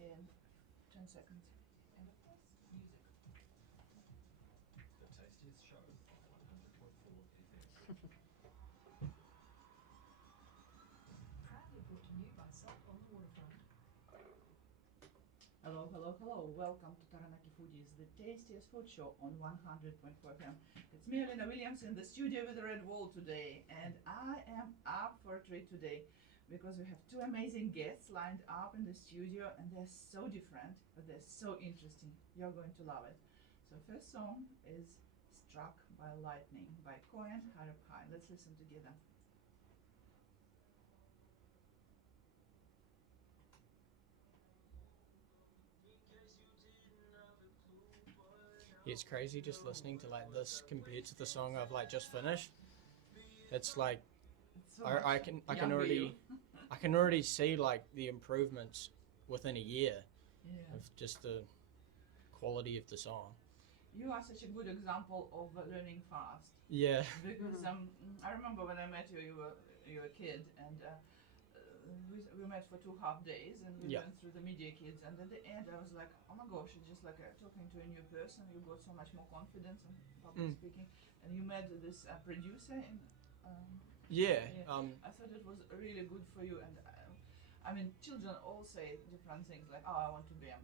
in 10 seconds. And music. The tastiest show on 100.4 FM. Proudly brought to you by Salt on the Waterfront. Hello, hello, hello. Welcome to Taranaki Foodies, the tastiest food show on 100.4 FM. It's me, Elena Williams, in the studio with the red wall today, and I am up for a treat today because we have two amazing guests lined up in the studio, and they're so different, but they're so interesting. You're going to love it. So first song is Struck by Lightning by Kohen, Hereb, Hine. Let's listen together. It's crazy just listening to like this compared to the song I've like just finished. It's like It's so I much can younger you. I can already see like the improvements within a year Yeah. of just the quality of the song. You are such a good example of learning fast. Yeah. Because I remember when I met you, you were a kid, and we met for 2.5 days, and we Yeah. went through the media kids. And at the end, I was like, oh my gosh, it's just like talking to a new person. You got so much more confidence in public speaking, and you met this producer in. Yeah. I thought it was really good for you, and I mean, children all say different things like, oh, I want to be a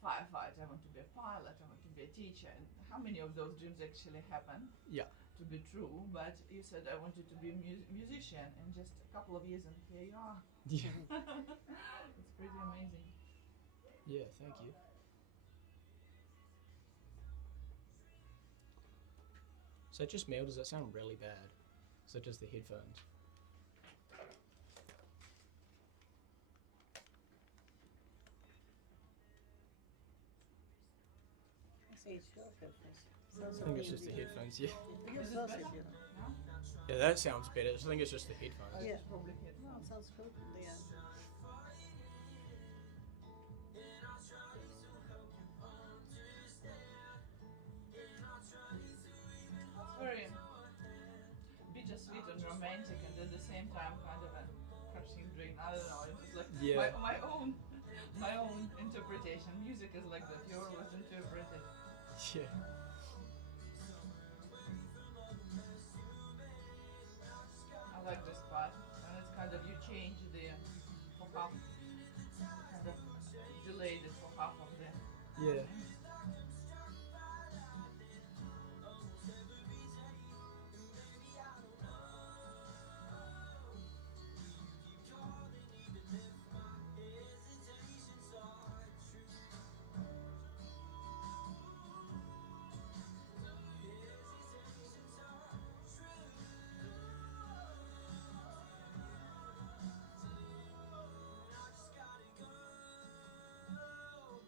firefighter, I want to be a pilot, I want to be a teacher. And how many of those dreams actually happen? Yeah. To be true, but you said I wanted to be a musician, and just a couple of years, and here you are. Yeah. It's pretty amazing. Yeah, thank you. Is that just me, or does that sound really bad? Is that just the headphones? I think it's just the headphones, yeah. Is it better? No? Yeah, that sounds better. I think it's just the headphones. Oh, Yeah. it's probably headphones. Oh, sounds cool. Yeah. It's very bittersweet and romantic, and at the same time kind of a crushing dream. I don't know. It's just like Yeah. my own interpretation. Music is like that. You always interpret it. Yeah. I like this part, and it's kind of you change the for half, kind of delayed it for half of the. Yeah.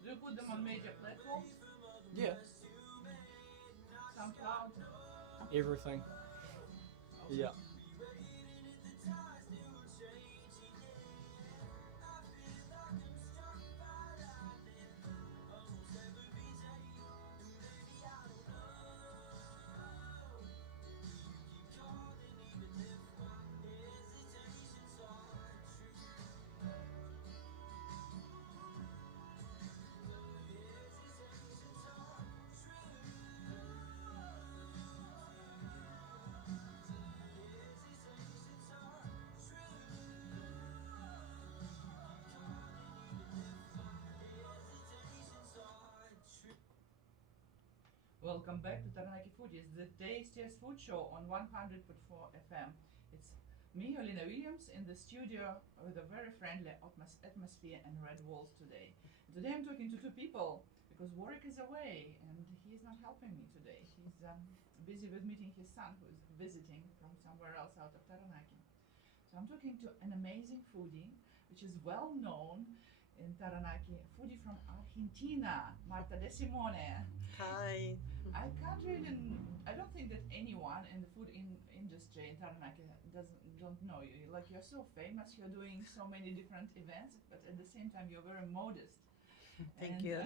Do you put them on major platforms? Yeah. SoundCloud? Everything. Yeah. Welcome back to Taranaki Foodies, the tastiest food show on 100.4 FM. It's me, Elena Williams, in the studio with a very friendly atmosphere and red walls today. Today I'm talking to two people because Warwick is away and he's not helping me today. He's busy with meeting his son who is visiting from somewhere else out of Taranaki. So I'm talking to an amazing foodie, which is well known in Taranaki, a foodie from Argentina, Marta Desimone. Hi. I don't think that anyone in the food industry in Taranaki don't know you. Like, you're so famous, you're doing so many different events, but at the same time you're very modest. Thank you.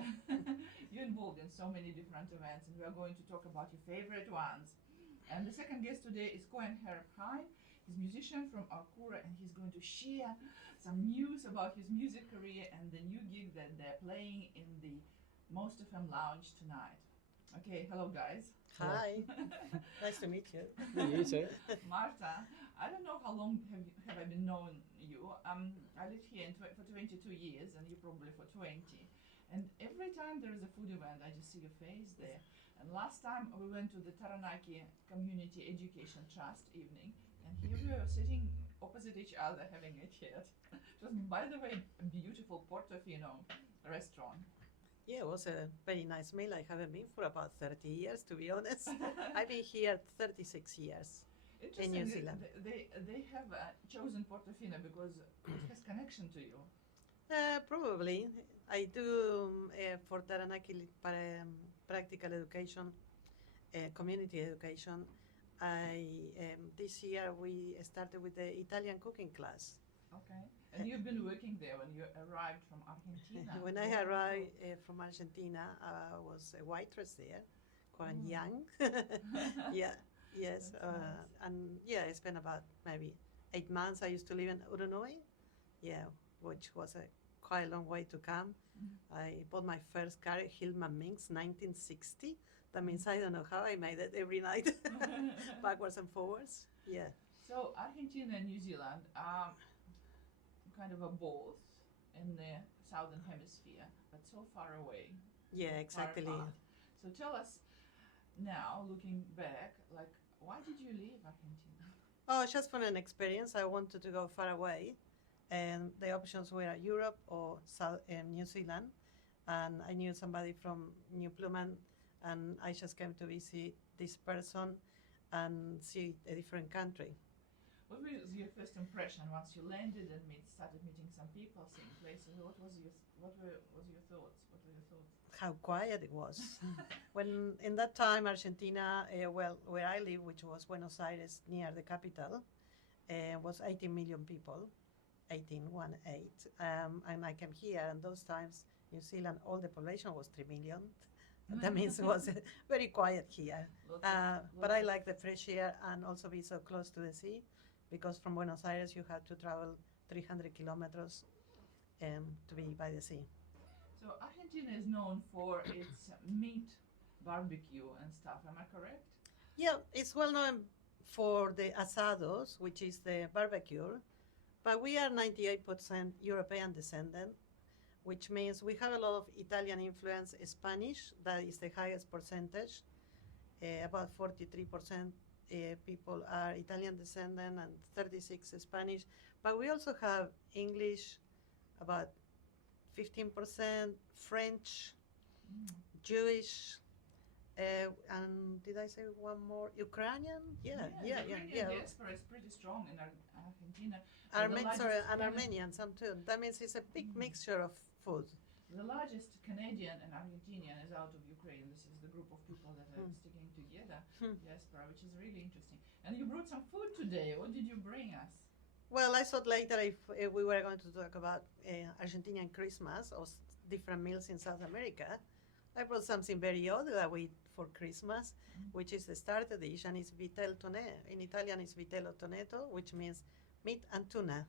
You're involved in so many different events, and we are going to talk about your favorite ones. And the second guest today is Kohen Hereb. He's a musician from Arkura, and he's going to share some news about his music career and the new gig that they're playing in the Most of Them Lounge tonight. Okay, hello guys. Hi. Nice to meet you. You too. Marta, I don't know how long have I been known you. I lived here for 22 years, and you probably for 20. And every time there is a food event, I just see your face there. And last time we went to the Taranaki Community Education Trust evening, and here we were sitting opposite each other having a chat. It was, by the way, a beautiful Portofino restaurant. Yeah, it was a very nice meal. I haven't been for about 30 years, to be honest. I've been here 36 years. In New Zealand. They have chosen Portofino because it has connection to you. Probably. I do for Taranaki practical education, community education. This year we started with the Italian cooking class. Okay. And you've been working there when you arrived from Argentina. When I arrived from Argentina, I was a waitress there, quite young. Yeah, yes. And yeah, I spent about maybe 8 months. I used to live in Uruguay, yeah, which was quite a long way to come. I bought my first car, Hillman Minx, 1960. That means I don't know how I made it every night, backwards and forwards. Yeah. So Argentina and New Zealand are kind of a both in the southern hemisphere, but so far away. Yeah, far exactly. apart. So tell us now, looking back, like, why did you leave Argentina? Oh, just for an experience. I wanted to go far away, and the options were Europe or New Zealand. And I knew somebody from New Plymouth, and I just came to visit this person and see a different country. What was your first impression once you landed and started meeting some people, seeing places? What were your thoughts? What were your thoughts? How quiet it was. When in that time, Argentina, well, where I live, which was Buenos Aires, near the capital, was 18 million people, 18. And I came here, and those times, New Zealand, all the population was 3 million. That means it was very quiet here. But I like the fresh air and also be so close to the sea, because from Buenos Aires you have to travel 300 kilometers to be by the sea. So Argentina is known for its meat barbecue and stuff. Am I correct? Yeah, it's well known for the asados, which is the barbecue, but we are 98% European descendant, which means we have a lot of Italian influence, Spanish, that is the highest percentage. About 43% people are Italian descendant and 36 Spanish, but we also have English, about 15%, French, Jewish, and did I say one more? Ukrainian? Yeah. The Ukrainian diaspora is pretty strong in Argentina. Armenian, some too. That means it's a big mixture of food. The largest Canadian and Argentinian is out of Ukraine. This is the group of people that are sticking together, diaspora, which is really interesting. And you brought some food today. What did you bring us? Well, I thought later if we were going to talk about Argentinian Christmas or different meals in South America, I brought something very odd that we eat for Christmas, which is the starter dish, and it's vitel tonè. In Italian, it's vitello toneto, which means meat and tuna.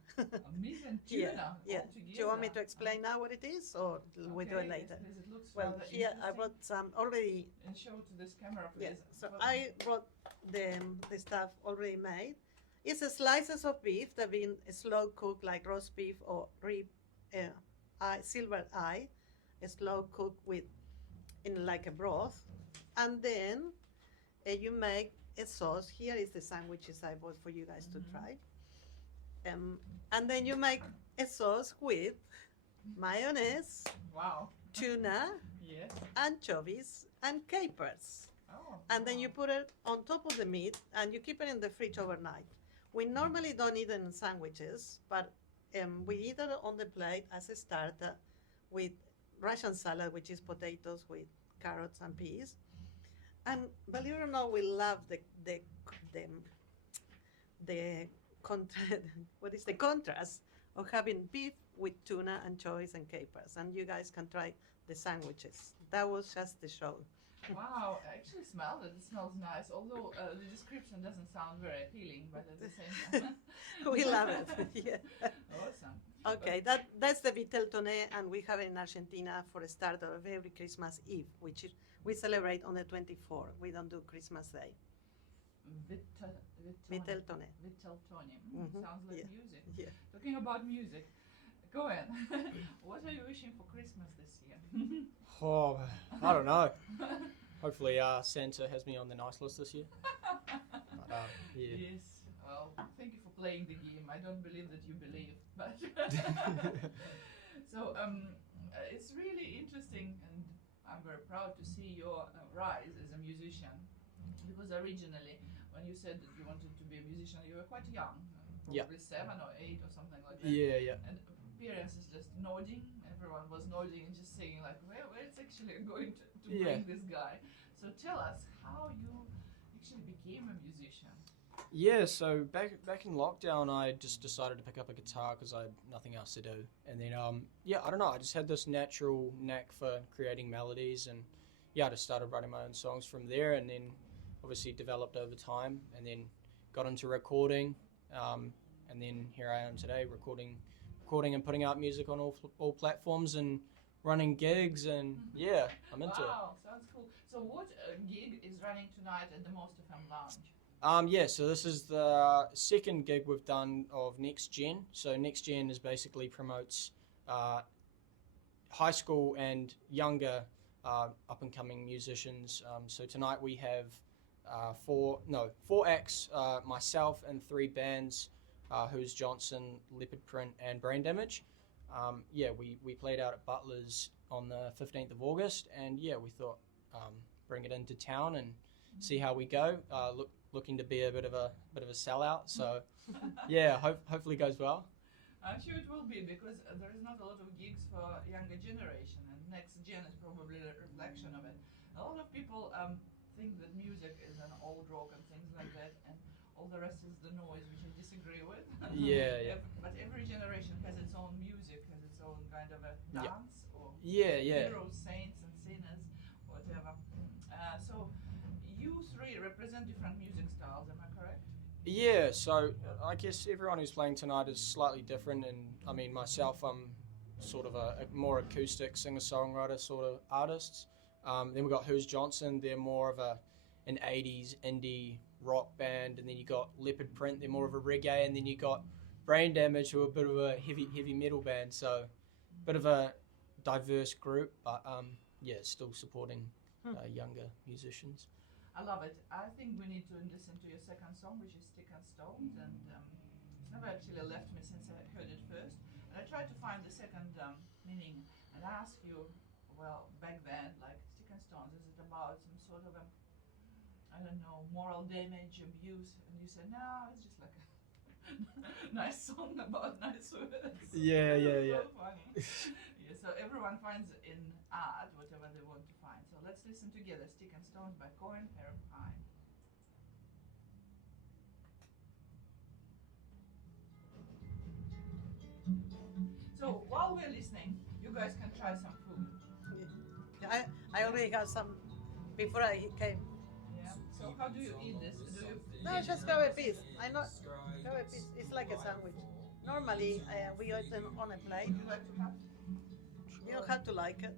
Meat and tuna. Yeah. Do you want me to explain now what it is, or we do it later? Yes, it looks Well, rather here I interesting. brought some already. And show to this camera, please. Yes. So Well, I brought the stuff already made. It's slices of beef that have been slow cooked, like roast beef or rib, silver eye, slow cooked in like a broth, and then you make a sauce. Here is the sandwiches I bought for you guys to try. And then you make a sauce with mayonnaise, Wow. tuna, Yes. anchovies, and capers. Oh. And then you put it on top of the meat and you keep it in the fridge overnight. We normally don't eat it in sandwiches, but we eat it on the plate as a starter with Russian salad, which is potatoes with carrots and peas. And believe it or not, we love what is the contrast of having beef with tuna, anchovies, and capers. And you guys can try the sandwiches. That was just the show. Wow, I actually smelled it. It smells nice, although the description doesn't sound very appealing, but at the same time. We love it. Yeah. Awesome. Okay, that's the Vitel Toné, and we have it in Argentina for the start of every Christmas Eve, which is, we celebrate on the 24th. We don't do Christmas Day. Vitel Toné. Vitel Toné. Mhm. Sounds like Yeah. music. Yeah. Talking about music, Kohen, what are you wishing for Christmas this year? Oh, I don't know. Hopefully, Santa has me on the nice list this year. But, yeah. Yes. Well, thank you for playing the game. I don't believe that you believe, but so it's really interesting, and I'm very proud to see your rise as a musician. Because originally, when you said that you wanted to be a musician, you were quite young, Yeah. probably 7 or 8 or something like that. Yeah, yeah. And parents is just nodding. Everyone was nodding and just saying like, where it's actually going to Yeah. bring this guy. So tell us how you actually became a musician. Yeah, so back in lockdown, I just decided to pick up a guitar because I had nothing else to do. And then, yeah, I don't know, I just had this natural knack for creating melodies, and yeah, I just started writing my own songs from there, and then obviously developed over time, and then got into recording, and then here I am today, recording and putting out music on all platforms and running gigs, and yeah, I'm into it. Wow, sounds cool. So what gig is running tonight at the Most FM Lounge? Yeah, so this is the second gig we've done of Next Gen. So Next Gen is basically promotes high school and younger up and coming musicians. So tonight we have four acts, myself and 3 bands, Who's Johnson, Leopard Print, and Brain Damage. Yeah, we played out at Butler's on the 15th of August, and yeah, we thought bring it into town and see how we go. Looking to be a bit of a sellout, so yeah, hopefully goes well. I'm sure it will be, because there is not a lot of gigs for younger generation, and Next Gen is probably a reflection of it. A lot of people think that music is an old rock and things like that, and all the rest is the noise, which I disagree with. Yeah. But every generation has its own music, has its own kind of a Yeah. dance, or Yeah. heroes, saints, and sinners, whatever. So you 3 represent different music styles, am I correct? Yeah, so I guess everyone who's playing tonight is slightly different, and I mean myself, I'm sort of a more acoustic singer-songwriter sort of artist. Then we got Who's Johnson, they're more of an 80s indie rock band, and then you got Leopard Print, they're more of a reggae, and then you got Brain Damage, who are a bit of a heavy metal band, so a bit of a diverse group, but yeah, still supporting younger musicians. I love it. I think we need to listen to your second song, which is Stick and Stones, and it's never actually left me since I heard it first. And I tried to find the second meaning, and I asked you, well, back then, like, Stick and Stones, is it about some sort of a, I don't know, moral damage, abuse? And you said, no, it's just like a nice song about nice words. Yeah. So funny. Yeah, so everyone finds in art whatever they want to find. So let's listen together. Stick and Stones by Kohen, Hereb, Hine. So while we're listening, you guys can try some food. Yeah. I already have some before I came. Yeah. So how do you eat this? Do you? No, just grab a piece. I know, grab a piece. It's like a sandwich. Normally, we eat them on a plate. Would you like to have? You don't have to like it.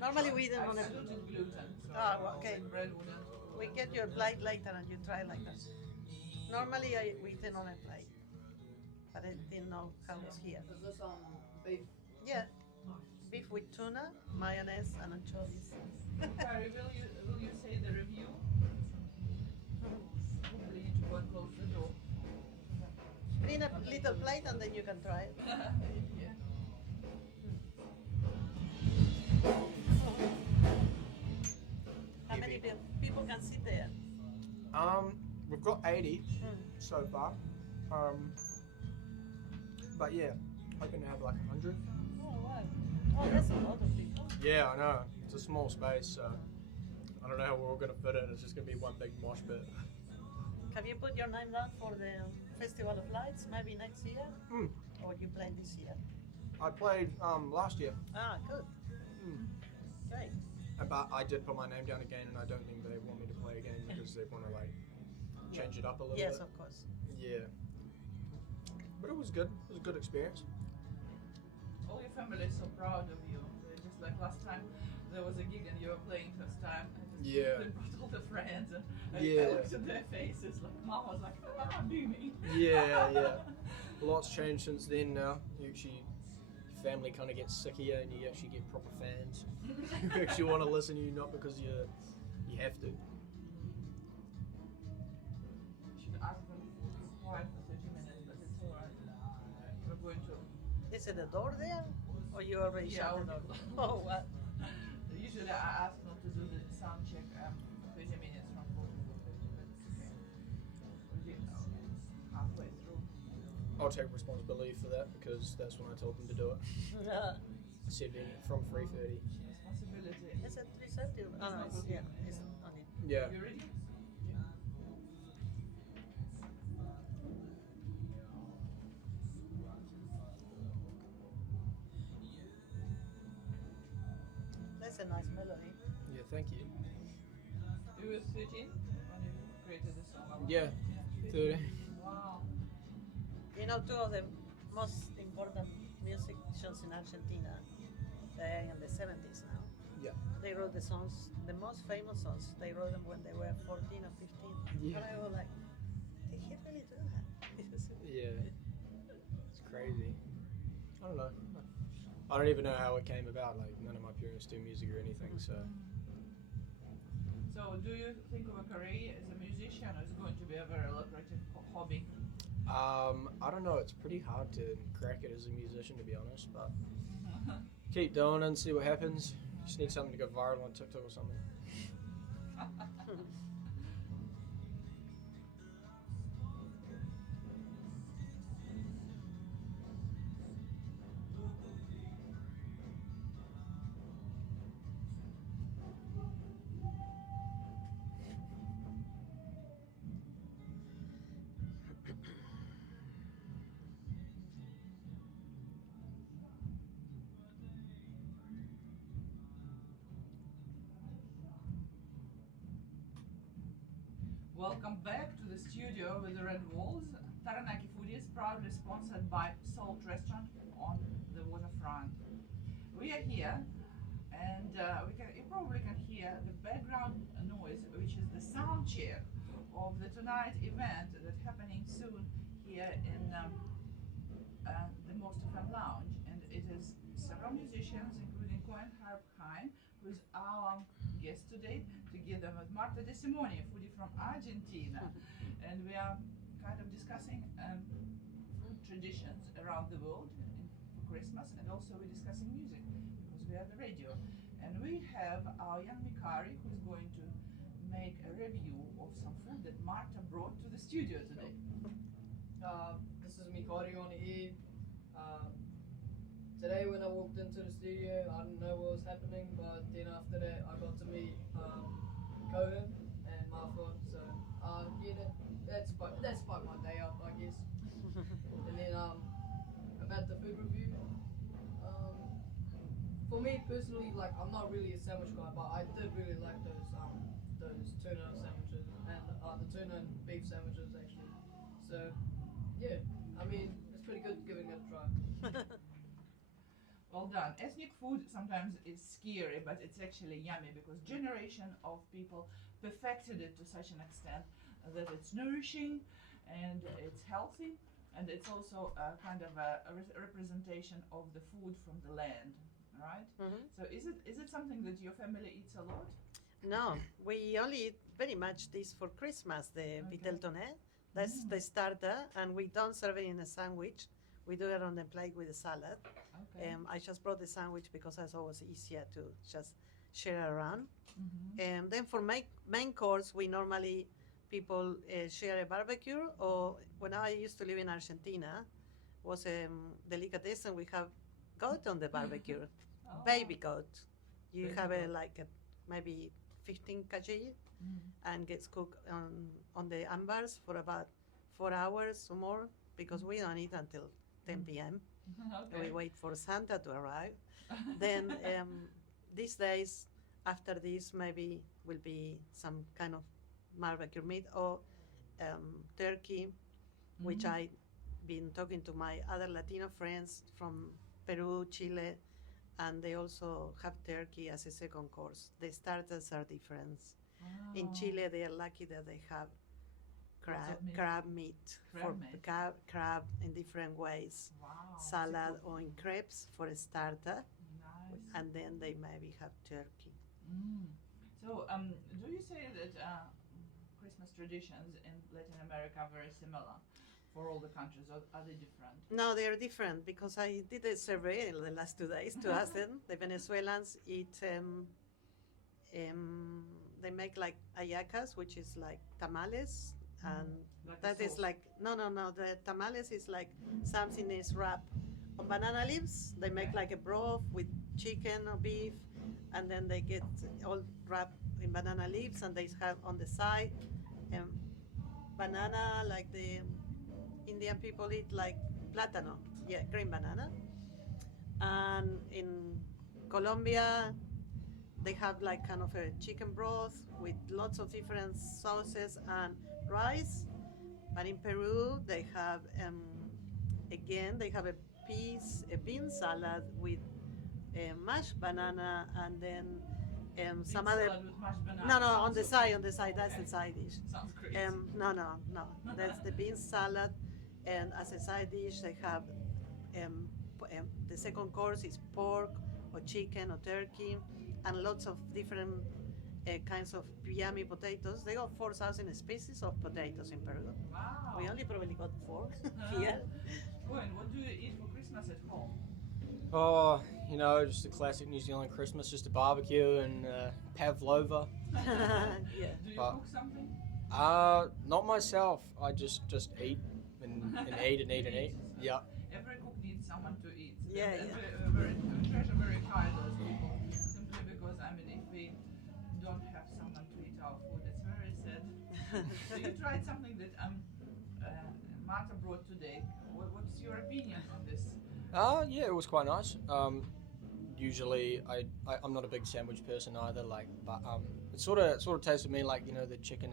Normally, we eat them on a. I gluten, so Ah, okay. bread wouldn't. We get your plate later and you try like that. Normally, we eat them on a plate, but I didn't know how it was here. Is this beef? Yeah, beef with tuna, mayonnaise, and anchovies. Harry, will you say the review? Hopefully you need to go and close the door. Bring a little plate and then you can try it. Yeah. How many people can sit there? We've got 80 so far. But yeah, hoping to have like 100. Oh, wow. Oh, that's a lot of people. Yeah, I know. It's a small space, so I don't know how we're all going to fit in. It's just going to be one big mosh pit. Have you put your name down for the Festival of Lights maybe next year? Or you played this year? I played last year. Ah, good. Mm. Great. But I did put my name down again, and I don't think they want me to play again because they want to like change it up a little Yes, bit. of course. Yeah. But it was good. It was a good experience. All your family is so proud of you. They're just like last time there was a gig and you were playing first time. And just Yeah. They brought all the friends and Yeah. I looked at their faces like mom was like, beaming. Yeah. A lot's changed since then now. You actually, family kind of gets sick of you and you actually get proper fans who actually want to listen to you, not because you have to. Should ask them to keep quiet for 30 minutes, but it's alright. We're going to. Is it a door there? Or you already Yeah, shut the door? already. Oh, what? Usually I ask not to do the sound check 30 minutes from 4 to 4:30, but it's okay. We're halfway through. I'll take responsibility for that because that's when I told them to do it. I said from 3:30. Responsibility. Is it 3:30? Oh, no, it's, yeah, it's only. Yeah. You ready? That's a nice melody. Yeah, thank you. You were 13 when you created the song? Yeah, 30. Wow. You know, two of the most important musicians in Argentina, they're in the 70s now. Yeah. They wrote the songs, the most famous songs, they wrote them when they were 14 or 15. Yeah. And I was like, did he really do that? Yeah. It's crazy. I don't know. I don't even know how it came about. Like, none of my parents do music or anything, so. So, do you think of a career as a musician, or is it going to be a very lucrative hobby? I don't know. It's pretty hard to crack it as a musician, to be honest. But keep doing it and see what happens. Just need something to go viral on TikTok or something. Welcome back to the studio with the red walls. Taranaki Foodie is proudly sponsored by Salt Restaurant on the waterfront. We are here, and you probably can hear the background noise, which is the sound check of the tonight event that's happening soon here in the Most FM Lounge, and it is several musicians, including Kohen, Hereb, Hine, who is our guest today, together with Desimone, a foodie from Argentina, and we are kind of discussing food traditions around the world for Christmas, and also we're discussing music because we are the radio, and we have our young Mikari who's going to make a review of some food that Marta brought to the studio today. This is Mikari on here. Today when I walked into the studio, I didn't know what was happening, but then after that I got to meet Kohen and Martha, so that sparked my day up, I guess. And then about the food review, for me personally, like I'm not really a sandwich guy, but I did really like those tuna sandwiches and the tuna and beef sandwiches actually. So yeah, I mean it's pretty good giving it a try. Well done. Ethnic food sometimes is scary, but it's actually yummy because generation of people perfected it to such an extent that it's nourishing and it's healthy, and it's also a kind of a representation of the food from the land, right? Mhm. So is it something that your family eats a lot? No, we only eat very much this for Christmas, the vitel toné. That's the starter, and we don't serve it in a sandwich. We do it on the plate with a salad. Okay. I just brought the sandwich because it's always easier to just share around. Mhm. And then for main course, we normally people share a barbecue. Or when I used to live in Argentina, was a delicatessen. We have goat on the barbecue, Oh. baby goat. You Baby have goat. like maybe 15 kg Mhm. and gets cooked on the ambars for about 4 hours or more because we don't eat until 10 p.m. Okay. We wait for Santa to arrive. Then these days after this, maybe will be some kind of barbecue meat or turkey, which Mhm. I've been talking to my other Latino friends from Peru, Chile, and they also have turkey as a second course. The starters are different. In Wow. Chile, they are lucky that they have Lots of meat. crab meat Crab meat. crab in different ways, Wow. salad Super. or in crepes for a starter, Nice. and then they maybe have turkey. Mm. So, do you say that Christmas traditions in Latin America are very similar for all the countries, or are they different? No, they are different because I did a survey in the last 2 days to ask them. The Venezuelans eat, they make like ayacas, which is like tamales, and Like a that is sauce. like, no. The tamales is like something is wrapped on banana leaves. They make Okay. like a broth with chicken or beef, and then they get all wrapped in banana leaves, and they have on the side banana, like the Indian people eat like plátano, yeah, green banana. And in Colombia, they have like kind of a chicken broth with lots of different sauces and rice. But in Peru, they have again they have a bean salad with mashed banana, and then some Bean other. salad with mashed banana. No, Sounds on the so side, good. that's Okay. the side dish. Sounds great. No. That's the bean salad, and as a side dish, they have the second course is pork or chicken or turkey, and lots of different kinds of yummy potatoes. They got 4,000 species of potatoes in Peru. Wow. We only probably got 4 here. Kohen, what do you eat for Christmas at home? Oh, you know, just a classic New Zealand Christmas, just a barbecue and pavlova. Yeah. Do you But- cook something? Not myself. I just eat and eat and eat and eat. Yeah. Every cook needs someone to eat. Yeah, And yeah. we treasure very high those people. Simply because, I mean, if we don't have someone to eat our food, it's very sad. So you tried something that Marta brought today. What's your opinion on this? Yeah, it was quite nice. Usually I'm not a big sandwich person either. Like, but it sort of tasted to me like, you know, the chicken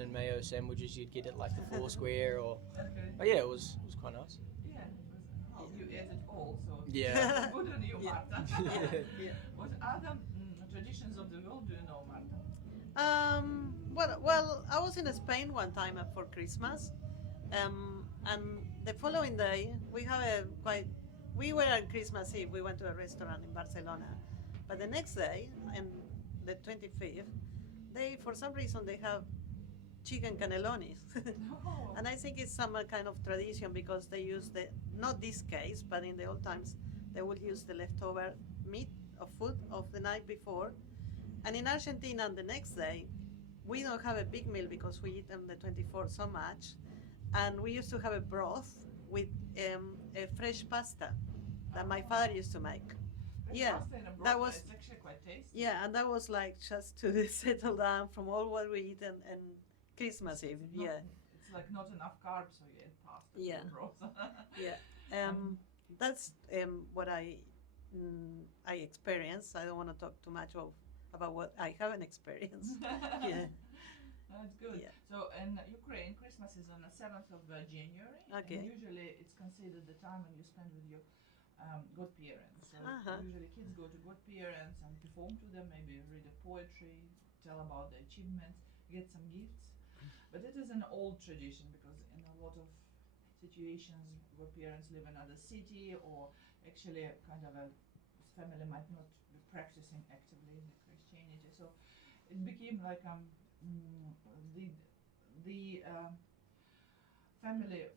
and mayo sandwiches you'd get at like the Foursquare or. Okay. But yeah, it was quite nice. Yeah, well, you ate it all, so Yeah. good on you, Yeah. Marta. Yeah. What other traditions of the world do you know, Marta? Well, I was in Spain one time for Christmas, and the following day we were on Christmas Eve. We went to a restaurant in Barcelona, but the next day, on the 25th, for some reason they have chicken canelones. Oh. And I think it's some kind of tradition because they use not this case, but in the old times, they would use the leftover meat of food of the night before. And in Argentina, the next day, we don't have a big meal because we eat on the 24th so much. And we used to have a broth with a fresh pasta that my father used to make. Fresh Yeah, pasta in a broth, that was- it's actually quite tasty. Yeah, and that was like just to settle down from all what we eat and Christmas Eve. It's not- Yeah. It's like not enough carbs, so you eat pasta Yeah. with broth. Yeah, that's what I experienced. I don't want to talk too much about what I haven't experienced. Yeah. That's good. Yeah. So in Ukraine, Christmas is on the 7th of January. Okay. And usually it's considered the time when you spend with your godparents. So Uh-huh. usually kids go to godparents and perform to them, maybe read a poetry, tell about their achievements, get some gifts. But it is an old tradition because in a lot of situations where parents live in another city or actually kind of a family might not be practicing actively the Christianity. So it became like the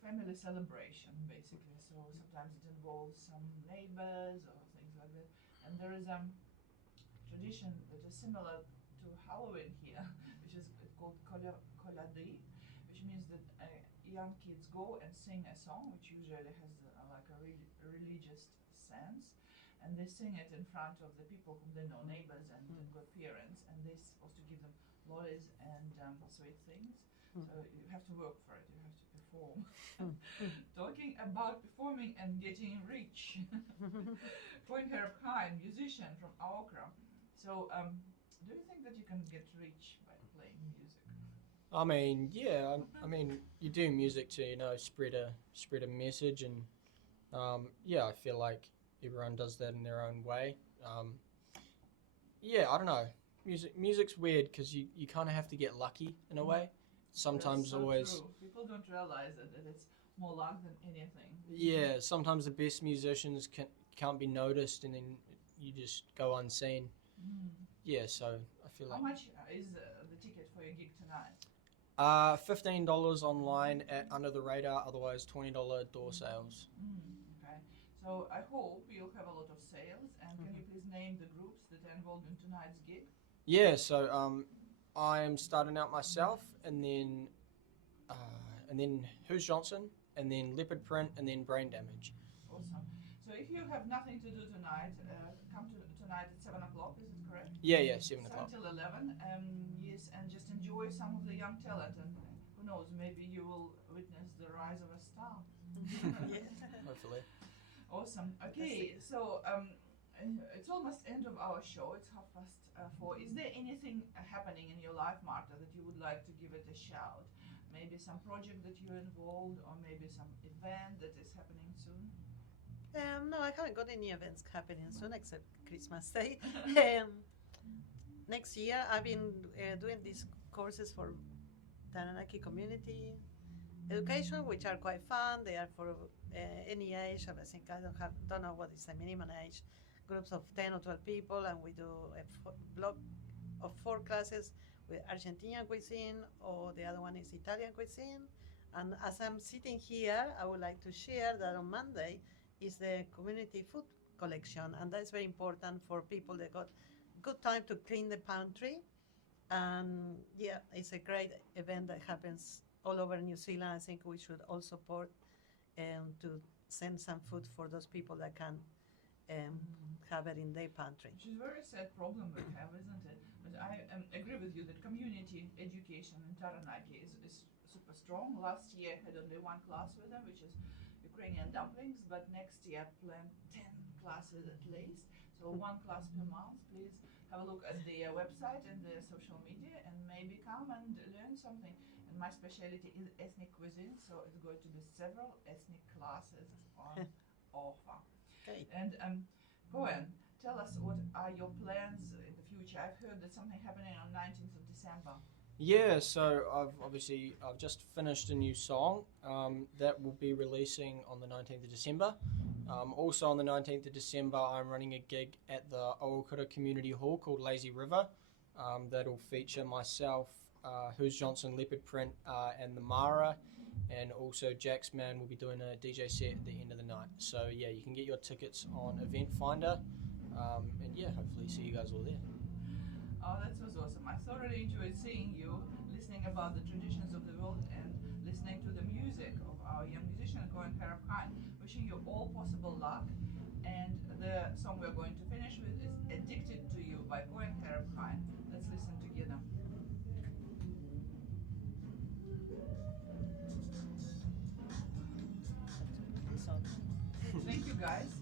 family celebration basically. So sometimes it involves some neighbors or things like that. And there is a tradition that is similar to Halloween here, which is called koladi, which means that young kids go and sing a song, which usually has like a religious sense, and they sing it in front of the people whom they know, neighbors and godparents, and they're supposed to give them lollies and sweet things. So you have to work for it. You have to perform. Talking about performing and getting rich. Hereb Hine, musician from Aukra, So, do you think that you can get rich by playing music? I mean, yeah. I mean, you do music to spread a message, and yeah, I feel like everyone does that in their own way. Yeah, I don't know. Music's weird because you kind of have to get lucky in a way. Sometimes That's so always. true. People don't realize that it's more luck than anything. Yeah, sometimes the best musicians can't be noticed, and then you just go unseen. Mm. Yeah, so I feel How like much is the ticket for your gig tonight? $15 online at Under the Radar, otherwise $20 door sales. Okay. So I hope you'll have a lot of sales. And can you please name the groups that are involved in tonight's gig? Yeah, so I'm starting out myself, and then Who's Johnson, and then Leopard Print, and then Brain Damage. Awesome. So if you have nothing to do tonight, come to tonight at 7 o'clock. Is it correct? Yeah, 7 o'clock. 7 till 11. Yes, and just enjoy some of the young talent. And who knows, maybe you will witness the rise of a star. Hopefully. Awesome. Okay, so it's almost end of our show. It's 4:30. Is there anything happening in your life, Marta, that you would like to give it a shout? Maybe some project that you're involved, or maybe some event that is happening soon? No, I haven't got any events happening soon except Christmas Day. Next year, I've been doing these courses for Taranaki community education, which are quite fun. They are for any age. I think I don't know what is the minimum age. Groups of 10 or 12 people, and we do a block of 4 classes with Argentinian cuisine, or the other one is Italian cuisine. And as I'm sitting here, I would like to share that on Monday is the community food collection, and that's very important for people that got good time to clean the pantry. And yeah, it's a great event that happens all over New Zealand. I think we should all support to send some food for those people that can have it in their pantry. Which is a very sad problem we have, isn't it? But I agree with you that community education in Taranaki is super strong. Last year I had only 1 class with them, which is Ukrainian dumplings, but next year I plan 10 classes at least. So 1 class per month. Please have a look at their website and their social media, and maybe come and learn something. And my specialty is ethnic cuisine, so it's going to be several ethnic classes on offer. Great. And Kohen, tell us, what are your plans in the future? I've heard that something happening on 19th of December. Yeah, so I've just finished a new song that will be releasing on the 19th of December. Also on the 19th of December, I'm running a gig at the Owakura Community Hall called Lazy River. That'll feature myself, Who's Johnson, Leopard Print, and the Mara. And also Jax Man will be doing a DJ set at the end of the night. So yeah, you can get your tickets on Event Finder. And yeah, hopefully see you guys all there. Oh, that was awesome. I thoroughly enjoyed seeing you, listening about the traditions of the world, and listening to the music of our young musician, Kohen Hereb. Wishing you all possible luck. And the song we're going to finish with is Addicted to You by Kohen Hereb. Let's listen together. Thank you, guys.